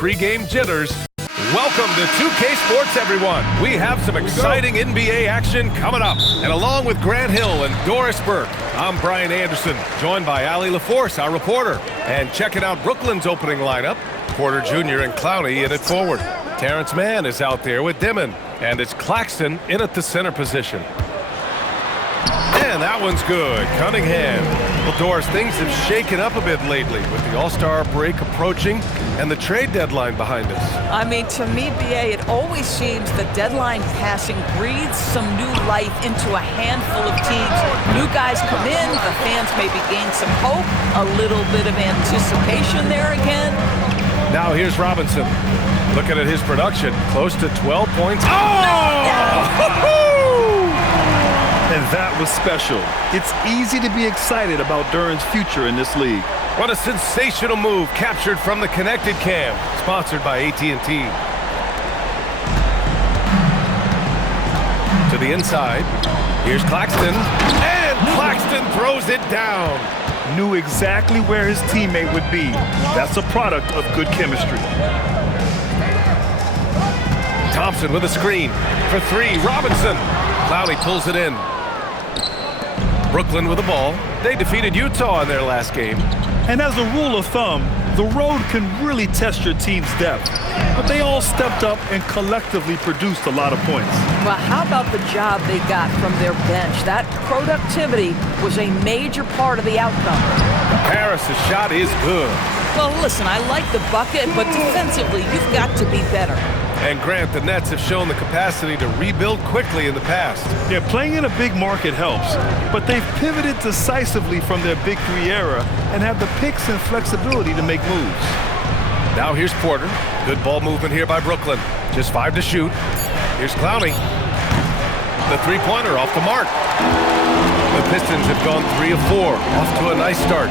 pregame jitters. Welcome to 2K Sports, everyone. We have some exciting NBA action coming up. And along with Grant Hill and Doris Burke, I'm Brian Anderson, joined by Allie LaForce, our reporter. And checking out Brooklyn's opening lineup, Porter Jr. and Clowney in at forward. Terrence Mann is out there with Dimon, and it's Claxton in at the center position. And that one's good. Cunningham. Well, Doris, things have shaken up a bit lately with the All-Star break approaching and the trade deadline behind us. I mean, to me, BA, it always seems the deadline passing breathes some new life into a handful of teams. New guys come in, the fans maybe gain some hope, a little bit of anticipation there again. Now here's Robinson. Looking at his production, close to 12 points. Oh! And that was special. It's easy to be excited about Duren's future in this league. What a sensational move captured from the Connected Cam, sponsored by AT&T. To the inside, here's Claxton, and Claxton throws it down. Knew exactly where his teammate would be. That's a product of good chemistry. Thompson with a screen for three. Robinson. Clowney pulls it in. Brooklyn with the ball. They defeated Utah in their last game. And as a rule of thumb, the road can really test your team's depth. But they all stepped up and collectively produced a lot of points. Well, how about the job they got from their bench? That productivity was a major part of the outcome. Harris's shot is good. Well, listen, I like the bucket, but defensively, you've got to be better. And Grant, the Nets have shown the capacity to rebuild quickly in the past. Yeah, playing in a big market helps, but they've pivoted decisively from their Big Three era and have the picks and flexibility to make moves. Now here's Porter. Good ball movement here by Brooklyn. Just 5 to shoot. Here's Clowney. The three-pointer off the mark. The Pistons have gone 3 of 4. Off to a nice start.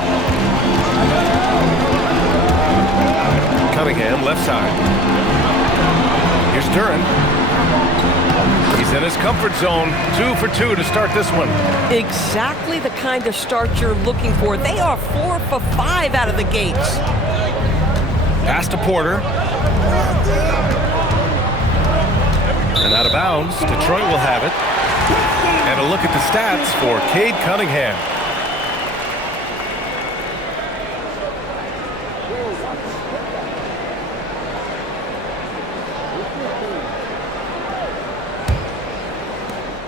Cunningham, left side. Here's Duren. He's in his comfort zone. 2 for 2 to start this one. Exactly the kind of start you're looking for. They are 4 for 5 out of the gates. Pass to Porter. And out of bounds. Detroit will have it. And a look at the stats for Cade Cunningham.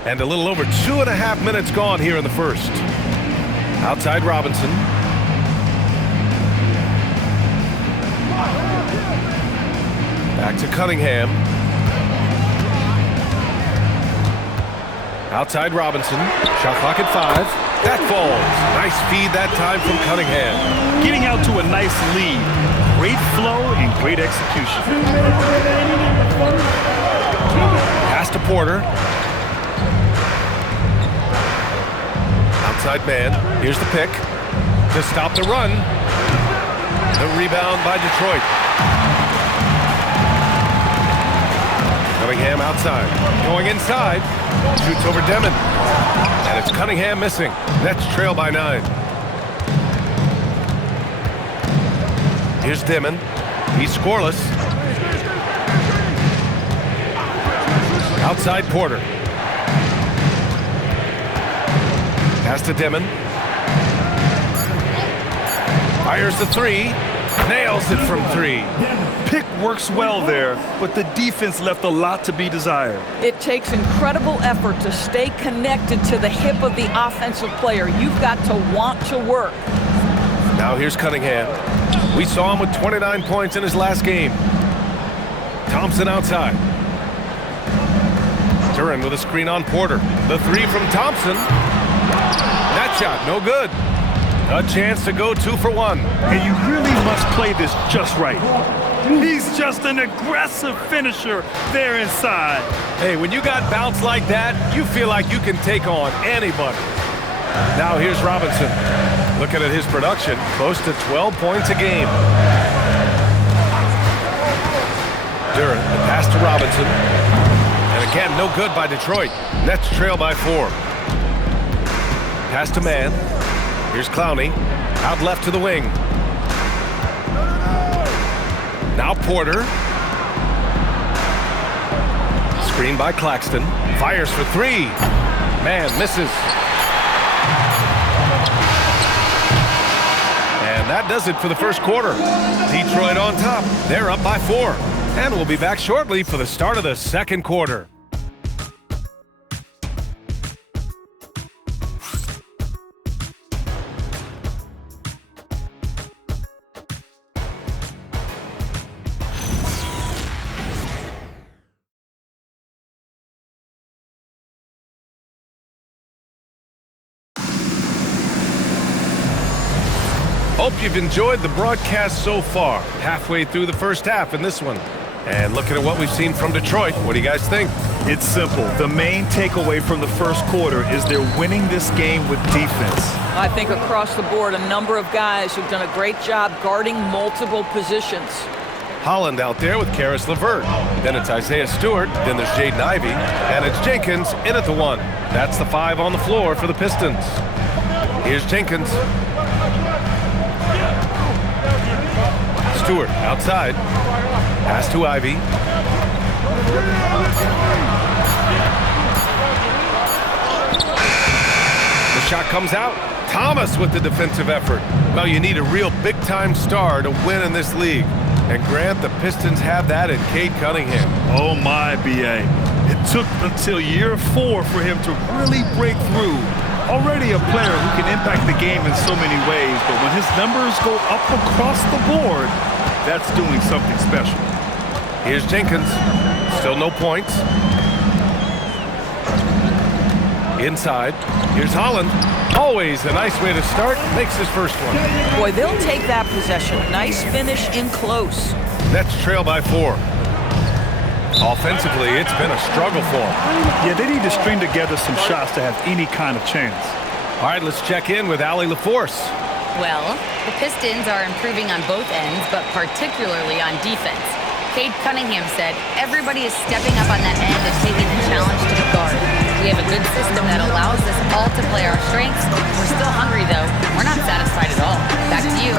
And a little over 2.5 minutes gone here in the first. Outside Robinson. Back to Cunningham. Outside Robinson. Shot clock at 5. That falls. Nice feed that time from Cunningham. Getting out to a nice lead. Great flow and great execution. Pass to Porter. Outside man. Here's the pick. To stop the run. The rebound by Detroit. Cunningham outside. Going inside. Shoots over Demon. And it's Cunningham missing. Nets trail by 9. Here's Demon. He's scoreless. Outside Porter. Pass to Demon. Fires the 3. Nails it from 3. Pick works well there, but the defense left a lot to be desired. It takes incredible effort to stay connected to the hip of the offensive player. You've got to want to work. Now here's Cunningham. We saw him with 29 points in his last game. Thompson outside. Duren with a screen on Porter. The 3 from Thompson. That shot, no good. A chance to go 2 for 1. And you really must play this just right. He's just an aggressive finisher there inside. Hey, when you got bounce like that, you feel like you can take on anybody. Now here's Robinson. Looking at his production, close to 12 points a game. Duren, the pass to Robinson. And again, no good by Detroit. Nets trail by 4. Pass to Mann. Here's Clowney. Out left to the wing. Now Porter. Screen by Claxton. Fires for three. Man, misses. And that does it for the first quarter. Detroit on top. They're up by 4. And we'll be back shortly for the start of the second quarter. Hope you've enjoyed the broadcast so far. Halfway through the first half in this one. And looking at what we've seen from Detroit, what do you guys think? It's simple. The main takeaway from the first quarter is they're winning this game with defense. I think across the board, a number of guys who've done a great job guarding multiple positions. Holland out there with Caris LeVert. Then it's Isaiah Stewart. Then there's Jaden Ivey. And it's Jenkins in at the 1. That's the 5 on the floor for the Pistons. Here's Jenkins. Stewart outside. Pass to Ivey. The shot comes out. Thomas with the defensive effort. Well, you need a real big-time star to win in this league. And Grant, the Pistons have that in Cade Cunningham. Oh my, B.A. It took until year 4 for him to really break through. Already a player who can impact the game in so many ways, but when his numbers go up across the board, that's doing something special. Here's Jenkins. Still no points. Inside. Here's Holland. Always a nice way to start. Makes his first one. Boy, they'll take that possession. Nice finish in close. Nets trail by 4. Offensively, it's been a struggle for them. Yeah, they need to string together some shots to have any kind of chance. All right, let's check in with Allie LaForce. Well, the Pistons are improving on both ends, but particularly on defense. Cade Cunningham said, everybody is stepping up on that end and taking the challenge to the guard. We have a good system that allows us all to play our strengths. We're still hungry, though. We're not satisfied at all. Back to you.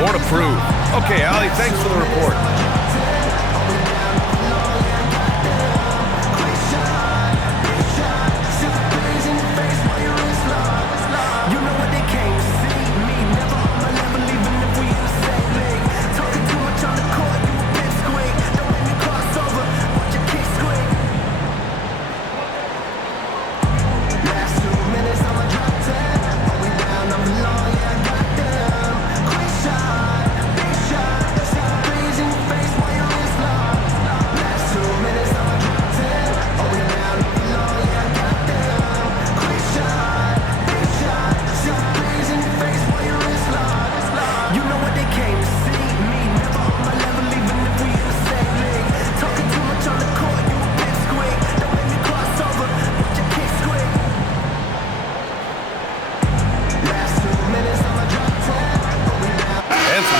More to prove. Okay, Allie, thanks for the report.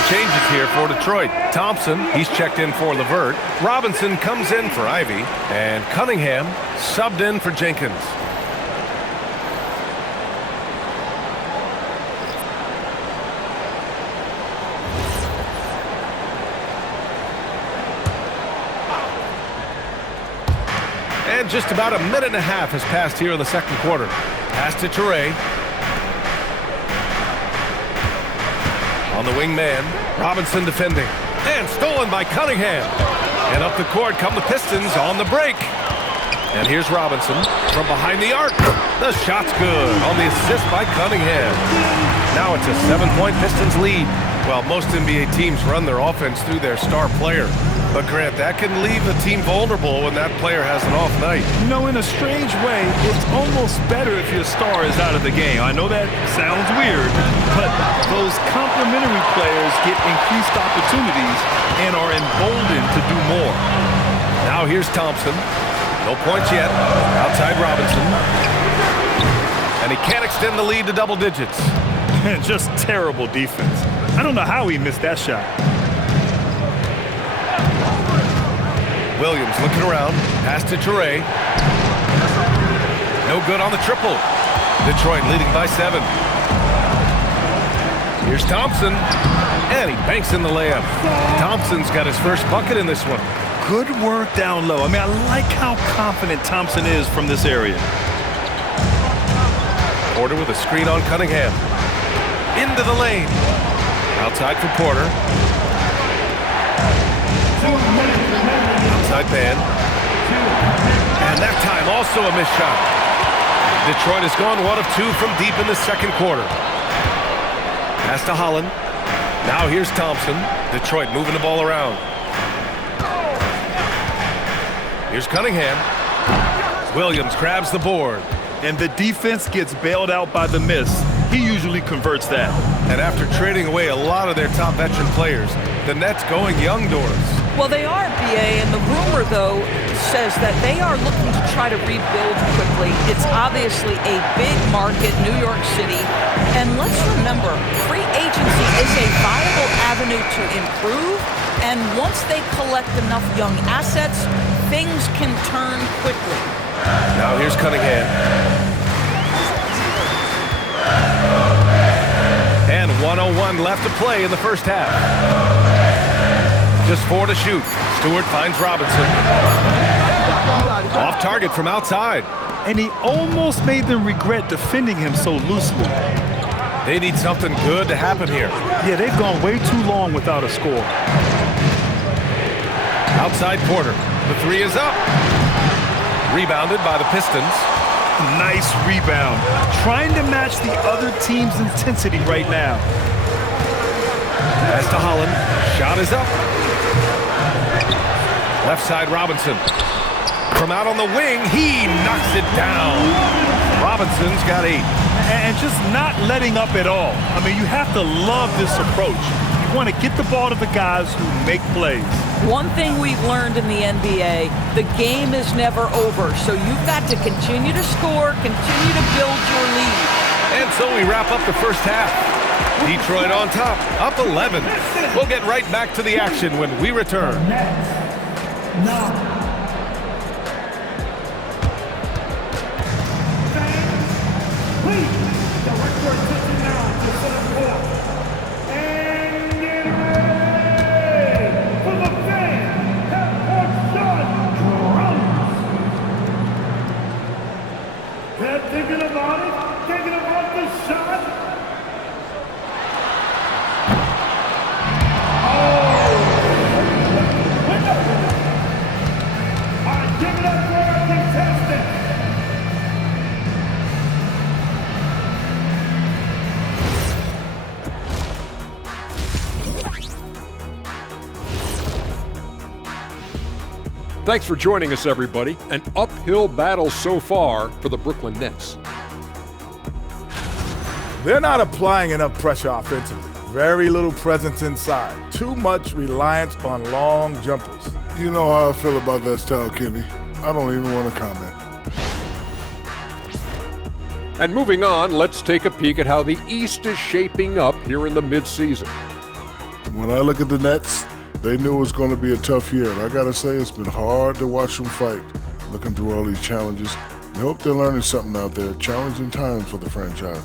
Changes here for Detroit. Thompson, he's checked in for LeVert. Robinson comes in for Ivey. And Cunningham subbed in for Jenkins. And just about a minute and a half has passed here in the second quarter. Pass to Toure. On the wing man, Robinson defending. And stolen by Cunningham. And up the court come the Pistons on the break. And here's Robinson from behind the arc. The shot's good on the assist by Cunningham. Now it's a 7-point Pistons lead. Well, most NBA teams run their offense through their star player. But Grant, that can leave a team vulnerable when that player has an off night. You know, in a strange way, it's almost better if your star is out of the game. I know that sounds weird, but those complementary players get increased opportunities and are emboldened to do more. Now here's Thompson. No points yet. Outside Robinson. And he can't extend the lead to double digits. Just terrible defense. I don't know how he missed that shot. Williams looking around. Pass to Toure. No good on the triple. Detroit leading by 7. Here's Thompson, and he banks in the layup. Thompson's got his first bucket in this one. Good work down low. I mean, I like how confident Thompson is from this area. Porter with a screen on Cunningham. Into the lane. Outside for Porter. Outside man. And that time also a missed shot. Detroit has gone 1 of 2 from deep in the second quarter. Pass to Holland. Now here's Thompson. Detroit moving the ball around. Here's Cunningham. Williams grabs the board. And the defense gets bailed out by the miss. He usually converts that. And after trading away a lot of their top veteran players, the Nets going young, Doris. Well, they are, BA, and the rumor, though, says that they are looking to try to rebuild quickly. It's obviously a big market, New York City. And let's remember, free agency is a viable avenue to improve. And once they collect enough young assets, things can turn quickly. Now here's Cunningham. And 1:01 left to play in the first half. Just 4 to shoot. Stewart finds Robinson. Off target from outside. And he almost made them regret defending him so loosely. They need something good to happen here. Yeah, they've gone way too long without a score. Outside Porter. The 3 is up. Rebounded by the Pistons. Nice rebound. Trying to match the other team's intensity right now. Pass to Holland. Shot is up. Left side Robinson. From out on the wing, he knocks it down. Robinson's got 8. And just not letting up at all. I mean, you have to love this approach. You want to get the ball to the guys who make plays. One thing we've learned in the NBA, the game is never over. So you've got to continue to score, continue to build your lead. And so we wrap up the first half. Detroit on top, up 11. We'll get right back to the action when we return. Thinking about it, thinking about the shot. Oh! All right, give it up for our contestant. Thanks for joining us, everybody. An uphill battle so far for the Brooklyn Nets. They're not applying enough pressure offensively. Very little presence inside. Too much reliance on long jumpers. You know how I feel about that style, Kenny. I don't even want to comment. And moving on, let's take a peek at how the East is shaping up here in the midseason. When I look at the Nets, they knew it was going to be a tough year. And I got to say, it's been hard to watch them fight, looking through all these challenges. I hope they're learning something out there. Challenging times for the franchise.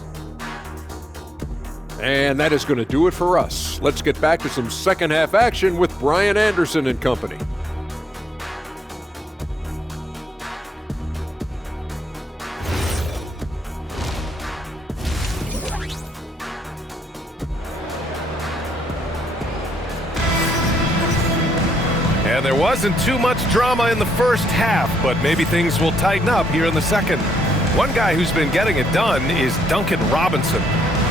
And that is going to do it for us. Let's get back to some second half action with Brian Anderson and company. And there wasn't too much drama in the first half, but maybe things will tighten up here in the second. One guy who's been getting it done is Duncan Robinson.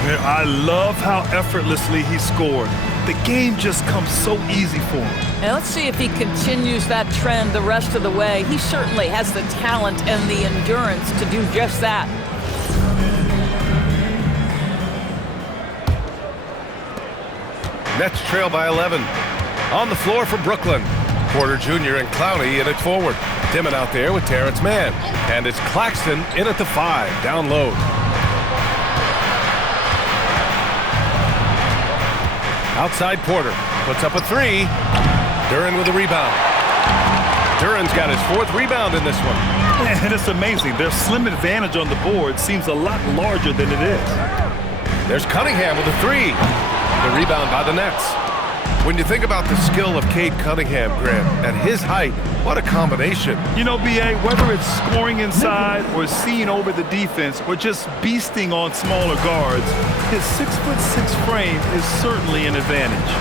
I love how effortlessly he scored. The game just comes so easy for him. And let's see if he continues that trend the rest of the way. He certainly has the talent and the endurance to do just that. Nets trail by 11. On the floor for Brooklyn. Porter Jr. and Clowney in it forward. Dimon out there with Terrence Mann. And it's Claxton in at the 5, down low. Outside Porter. Puts up a 3. Duren with a rebound. Duren's got his 4th rebound in this one. And it's amazing. Their slim advantage on the board seems a lot larger than it is. There's Cunningham with a three. The rebound by the Nets. When you think about the skill of Cade Cunningham, Grant, at his height, what a combination. You know, B.A., whether it's scoring inside or seeing over the defense or just beasting on smaller guards, his 6'6" frame is certainly an advantage.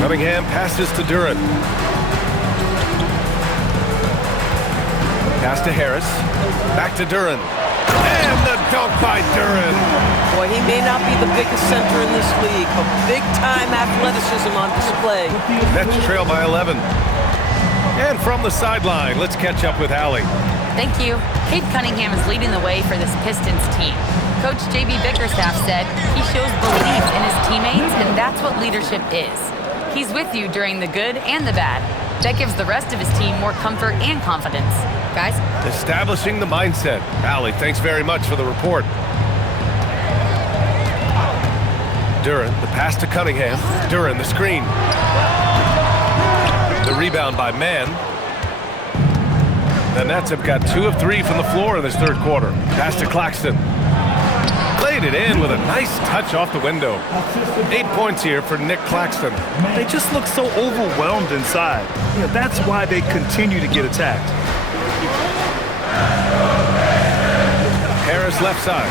Cunningham passes to Duren. Pass to Harris. Back to Duren. And the dunk by Duren. Boy, he may not be the biggest center in this league, but big-time athleticism on display. Nets trail by 11. And from the sideline, let's catch up with Allie. Thank you. Cade Cunningham is leading the way for this Pistons team. Coach J.B. Bickerstaff said he shows belief in his teammates, and that's what leadership is. He's with you during the good and the bad. That gives the rest of his team more comfort and confidence. Guys? Establishing the mindset. Allie, thanks very much for the report. Duren, the pass to Cunningham. Duren, the screen. The rebound by Mann. The Nets have got 2 of 3 from the floor in this third quarter. Pass to Claxton. Laid it in with a nice touch off the window. 8 points here for Nick Claxton. They just look so overwhelmed inside. You know, that's why they continue to get attacked. Harris left side.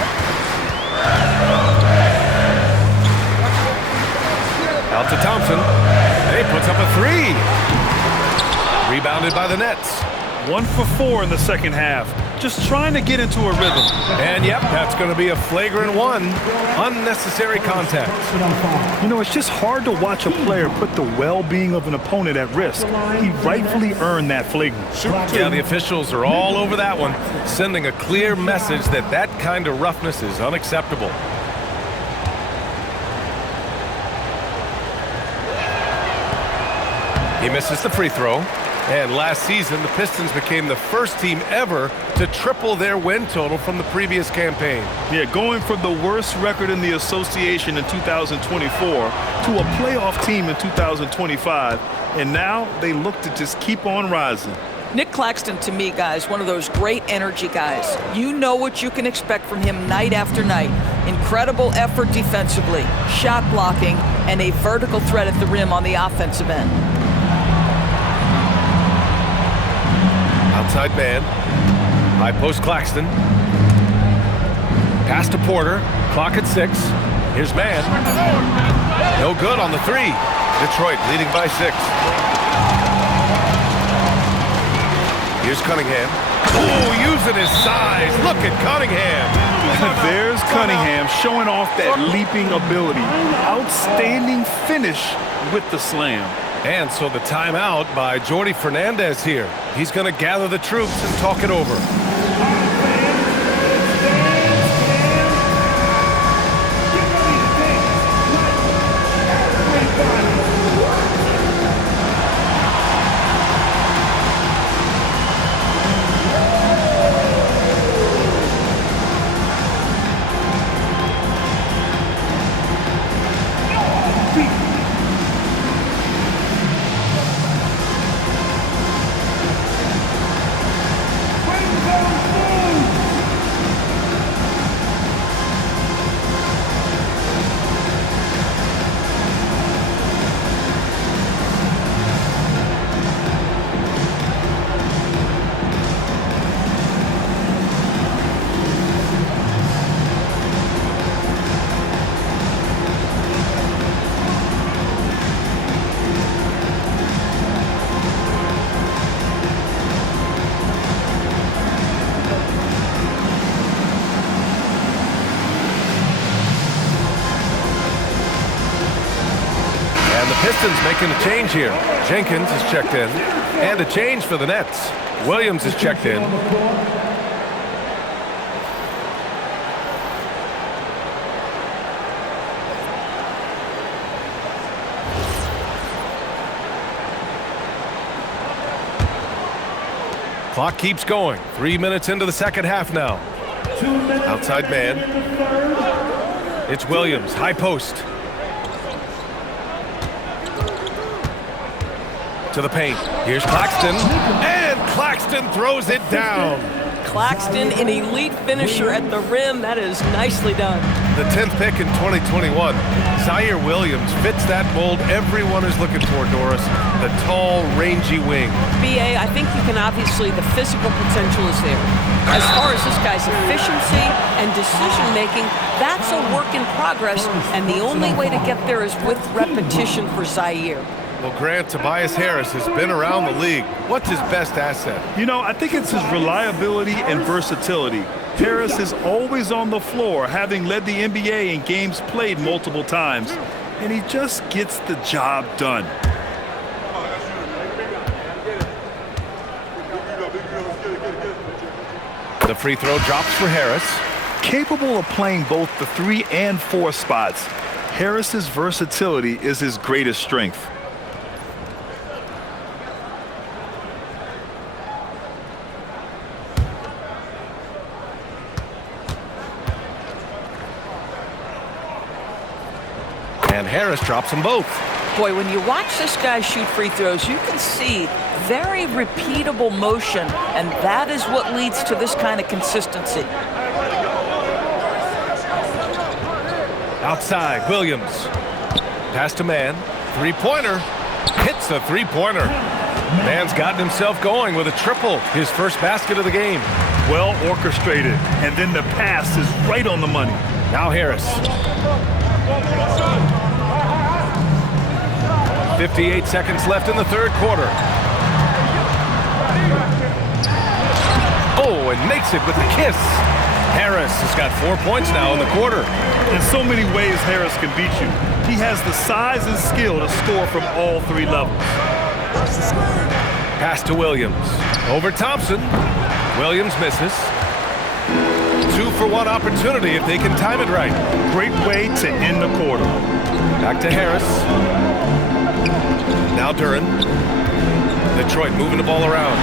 Out to Thompson. And he puts up a 3. Rebounded by the Nets. 1 for 4 in the second half. Just trying to get into a rhythm. And yep, that's going to be a flagrant 1. Unnecessary contact. You know, it's just hard to watch a player put the well-being of an opponent at risk. He rightfully earned that flagrant. Yeah, the officials are all over that one, sending a clear message that that kind of roughness is unacceptable. He misses the free throw. And last season, the Pistons became the first team ever to triple their win total from the previous campaign. Yeah, going from the worst record in the association in 2024 to a playoff team in 2025. And now they look to just keep on rising. Nick Claxton, to me, guys, one of those great energy guys. You know what you can expect from him night after night. Incredible effort defensively, shot blocking, and a vertical threat at the rim on the offensive end. Outside man. High post Claxton. Pass to Porter. Clock at 6. Here's Mann. No good on the 3. Detroit leading by 6. Here's Cunningham. Oh, using his size. Look at Cunningham. There's Cunningham showing off that leaping ability. Outstanding finish with the slam. And so the timeout by Jordi Fernandez here. He's going to gather the troops and talk it over. Pistons making a change here. Jenkins is checked in. And a change for the Nets. Williams is checked in. Clock keeps going. 3 minutes into the second half now. Outside man. It's Williams, high post. To the paint. Here's Claxton. And Claxton throws it down. Claxton, an elite finisher at the rim. That is nicely done. The 10th pick in 2021, Zaire Williams fits that mold everyone is looking for, Doris. The tall, rangy wing. BA, I think you can obviously, the physical potential is there. As far as this guy's efficiency and decision-making, that's a work in progress, and the only way to get there is with repetition for Zaire. Well, Grant, Tobias Harris has been around the league. What's his best asset? You know, I think it's his reliability and versatility. Harris is always on the floor, having led the NBA in games played multiple times, and he just gets the job done. The free throw drops for Harris. Capable of playing both the 3 and 4 spots, Harris's versatility is his greatest strength. And Harris drops them both. Boy, when you watch this guy shoot free throws, you can see very repeatable motion, and that is what leads to this kind of consistency. Outside, Williams. Pass to Mann. Three-pointer. Hits a three-pointer. Mann's gotten himself going with a triple, his first basket of the game. Well orchestrated, and then the pass is right on the money. Now Harris. 58 seconds left in the third quarter. Oh, and makes it with the kiss. Harris has got 4 points now in the quarter. In so many ways, Harris can beat you. He has the size and skill to score from all 3 levels. Pass to Williams. Over Thompson. Williams misses. 2-for-1 opportunity if they can time it right. Great way to end the quarter. Back to Harris. Now Duren. Detroit moving the ball around.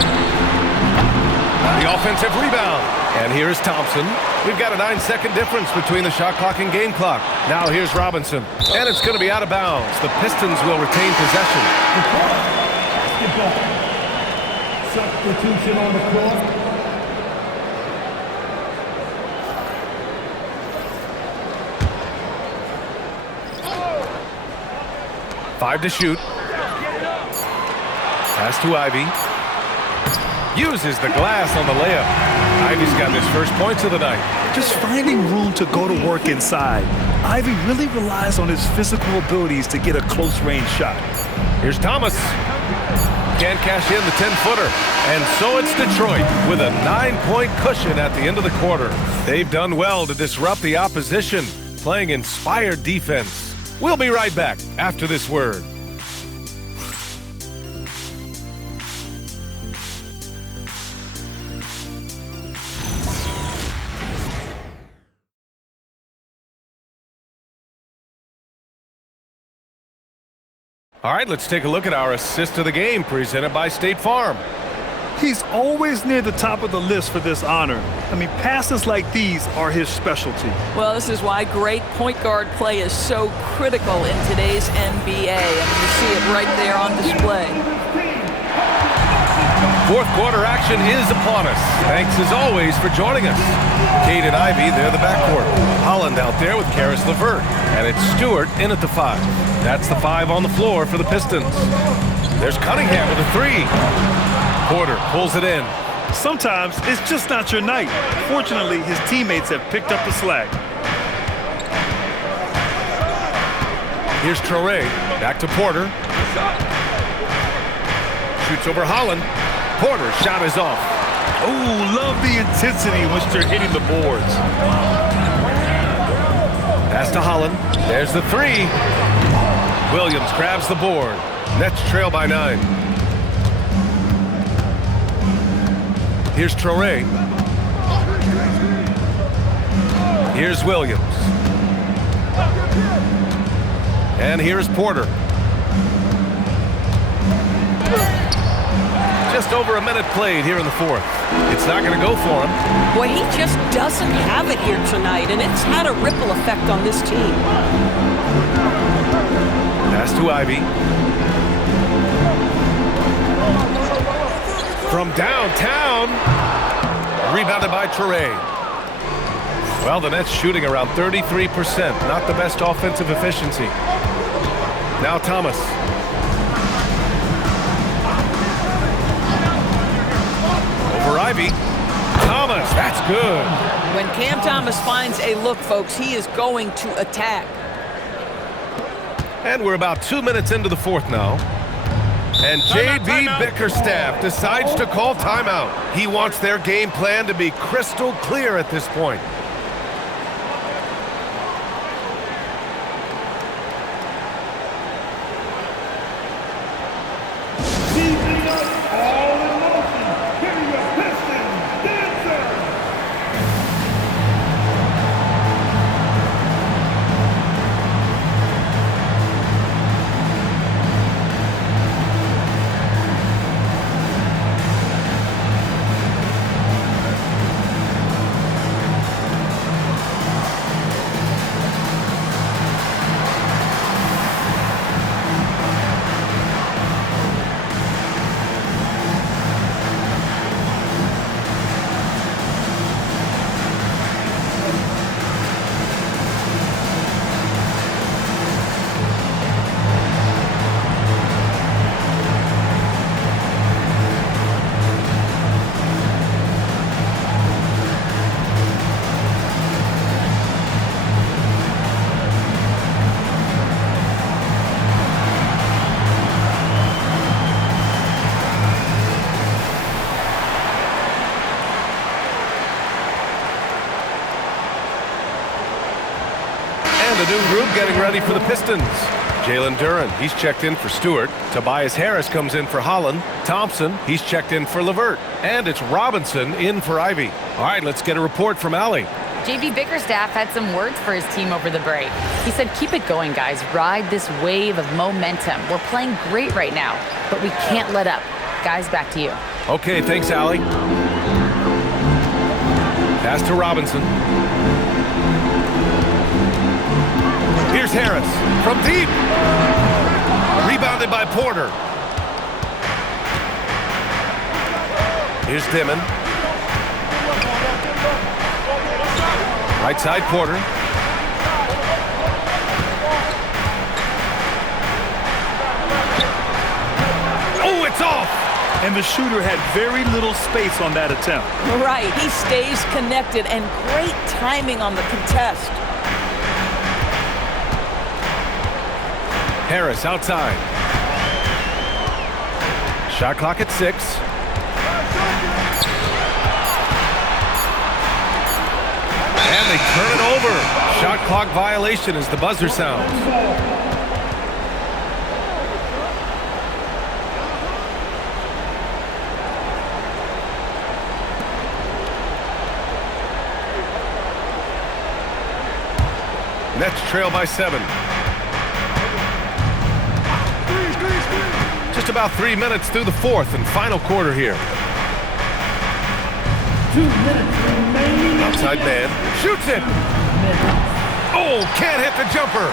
The offensive rebound. And here's Thompson. We've got a 9-second difference between the shot clock and game clock. Now here's Robinson. And it's going to be out of bounds. The Pistons will retain possession. Substitution on the court. Five to shoot. Pass to Ivy. Uses the glass on the layup. Ivy's got his first points of the night. Just finding room to go to work inside. Ivy really relies on his physical abilities to get a close-range shot. Here's Thomas. Can't cash in the 10-footer. And so it's Detroit with a 9-point cushion at the end of the quarter. They've done well to disrupt the opposition, playing inspired defense. We'll be right back after this word. All right, let's take a look at our assist of the game presented by State Farm. He's always near the top of the list for this honor. I mean, passes like these are his specialty. Well, this is why great point guard play is so critical in today's NBA, and you see it right there on display. Fourth quarter action is upon us. Thanks as always for joining us. Cade and Ivy, they're the backcourt. Holland out there with Karis LeVert. And it's Stewart in at the 5. That's the 5 on the floor for the Pistons. There's Cunningham with a 3. Porter pulls it in. Sometimes it's just not your night. Fortunately, his teammates have picked up the slack. Here's Traore. Back to Porter. Shoots over Holland. Porter's shot is off. Oh, love the intensity once they're hitting the boards. Pass to Holland. There's the 3. Williams grabs the board. Nets trail by 9. Here's Traore. Here's Williams. And here's Porter. Just over a minute played here in the fourth. It's not going to go for him. Boy, he just doesn't have it here tonight, and it's had a ripple effect on this team. Pass to Ivy. From downtown. Rebounded by Toure. Well, the Nets shooting around 33%. Not the best offensive efficiency. Now Thomas. Over Ivy. Thomas, that's good. When Cam Thomas finds a look, folks, he is going to attack. And we're about 2 minutes into the fourth now. And J.B. Bickerstaff decides to call timeout. He wants their game plan to be crystal clear at this point. Keeping us all in motion. Here are your Pistons dancers. The new group getting ready for the Pistons. Jalen Duren, he's checked in for Stewart. Tobias Harris comes in for Holland. Thompson, he's checked in for LeVert. And it's Robinson in for Ivy. All right, let's get a report from Allie. J.B. Bickerstaff had some words for his team over the break. He said, keep it going, guys. Ride this wave of momentum. We're playing great right now, but we can't let up. Guys, back to you. Okay, thanks, Allie. Pass to Robinson. Here's Harris from deep. Rebounded by Porter. Here's Dimon. Right side, Porter. Oh, it's off! And the shooter had very little space on that attempt. Right, he stays connected, and great timing on the contest. Harris outside. Shot clock at 6. And they turn it over. Shot clock violation as the buzzer sounds. Nets trail by 7. Just about 3 minutes through the fourth and final quarter here. 2 minutes remaining. Outside man. Shoots it. Oh, can't hit the jumper.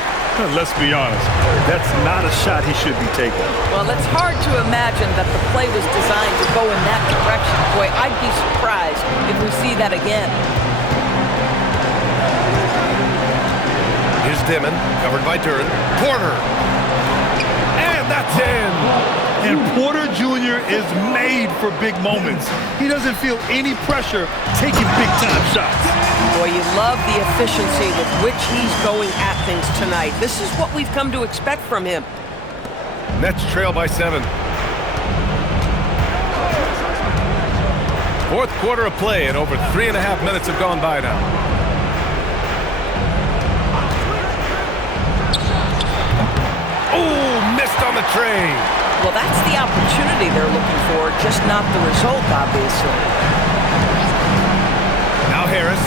Let's be honest. That's not a shot he should be taking. Well, it's hard to imagine that the play was designed to go in that direction. Boy, I'd be surprised if we see that again. Here's Dimon, covered by Duren. Porter. And that's in. And Porter Jr. is made for big moments. He doesn't feel any pressure taking big-time shots. Boy, you love the efficiency with which he's going at things tonight. This is what we've come to expect from him. Nets trail by 7. Fourth quarter of play, and over 3.5 minutes have gone by now. Oh, missed on the tray. Well, that's the opportunity they're looking for, just not the result, obviously. Now Harris.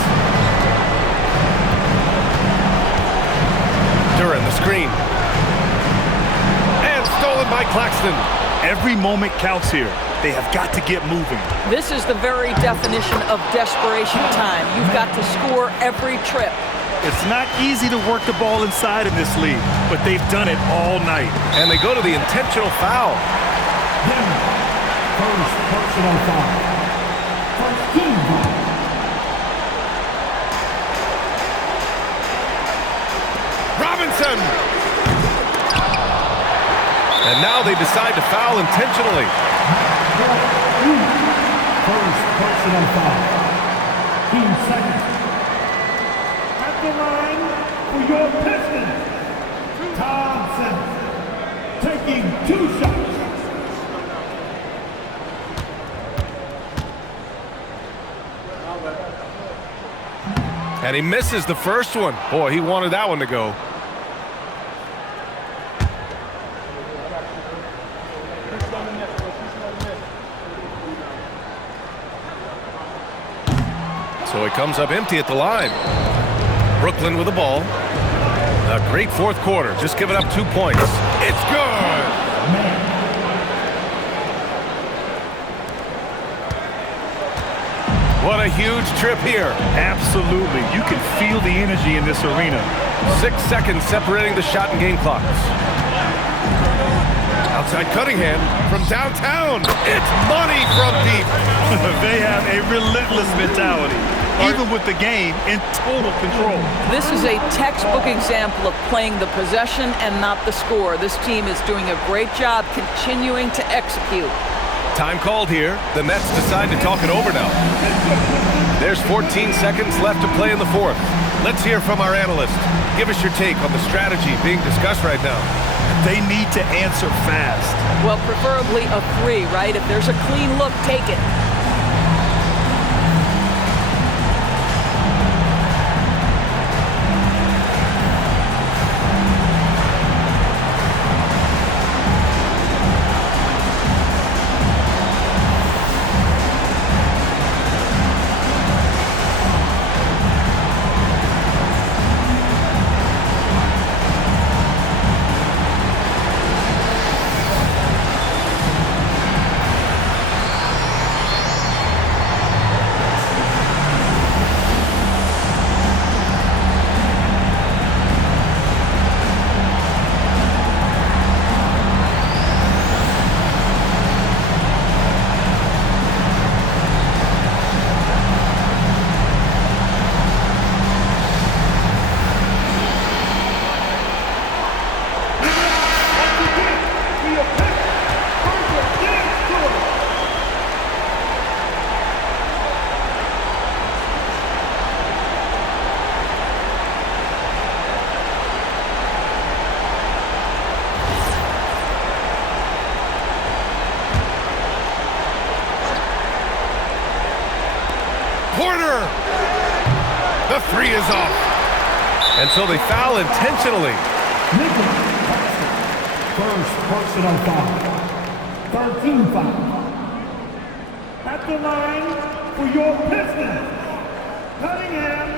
Duren, the screen. And stolen by Claxton. Every moment counts here. They have got to get moving. This is the very definition of desperation time. You've got to score every trip. It's not easy to work the ball inside in this league, but they've done it all night. And they go to the intentional foul. First personal foul. First team foul. Johnson. And now they decide to foul intentionally. First personal foul. Team second. At the line for your Pistons, Thompson taking 2 shots. And he misses the first one. Boy, he wanted that one to go. So he comes up empty at the line. Brooklyn with the ball. A great fourth quarter. Just giving up 2 points. It's good. What a huge trip here. Absolutely. You can feel the energy in this arena. 6 seconds separating the shot and game clocks. Outside Cunningham from downtown. It's money from deep. They have a relentless mentality, even with the game in total control. This is a textbook example of playing the possession and not the score. This team is doing a great job continuing to execute. Time called here. The Nets decide to talk it over now. There's 14 seconds left to play in the fourth. Let's hear from our analyst. Give us your take on the strategy being discussed right now. They need to answer fast. Well, preferably a 3, right? If there's a clean look, take it. Porter! The 3 is off. And so they foul intentionally. First personal foul. 13 foul. At the line for your Pistons, Cunningham.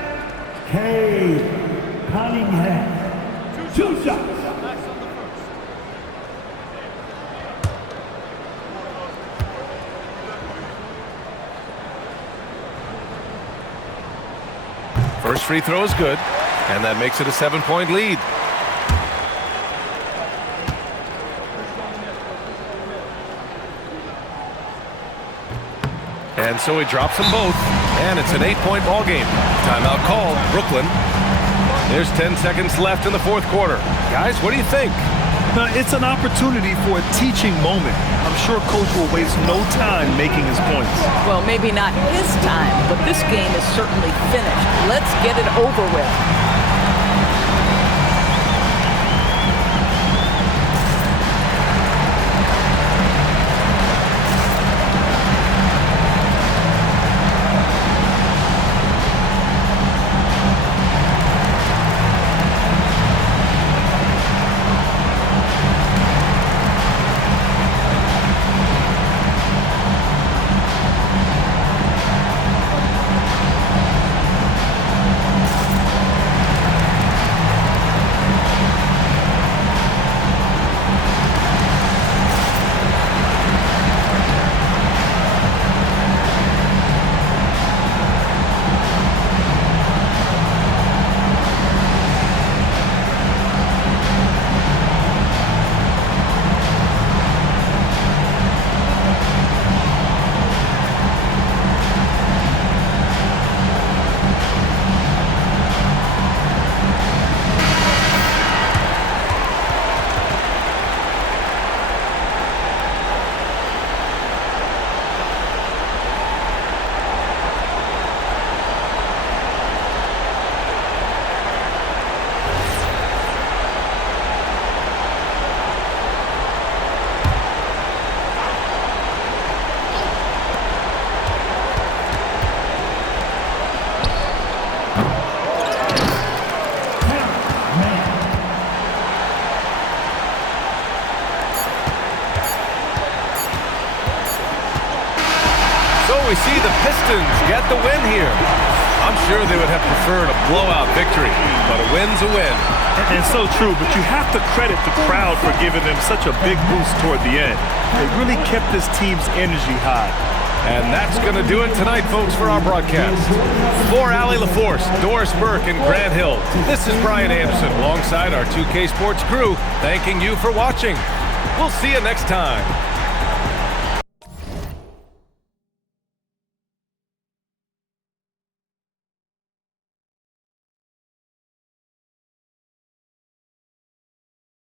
Cade Cunningham. 2 shots. First free throw is good, and that makes it a 7-point lead. And so he drops them both, and it's an 8-point ball game. Timeout called, Brooklyn. There's 10 seconds left in the fourth quarter. Guys, what do you think? Now, it's an opportunity for a teaching moment. I'm sure Coach will waste no time making his points. Well, maybe not his time, but this game is certainly finished. Let's get it over with. we see the Pistons get the win here. I'm sure they would have preferred a blowout victory, but a win's a win. And so true, but you have to credit the crowd for giving them such a big boost toward the end. They really kept this team's energy high. And that's going to do it tonight, folks, for our broadcast. For Allie LaForce, Doris Burke, and Grant Hill, this is Brian Anderson alongside our 2K Sports crew, thanking you for watching. We'll see you next time.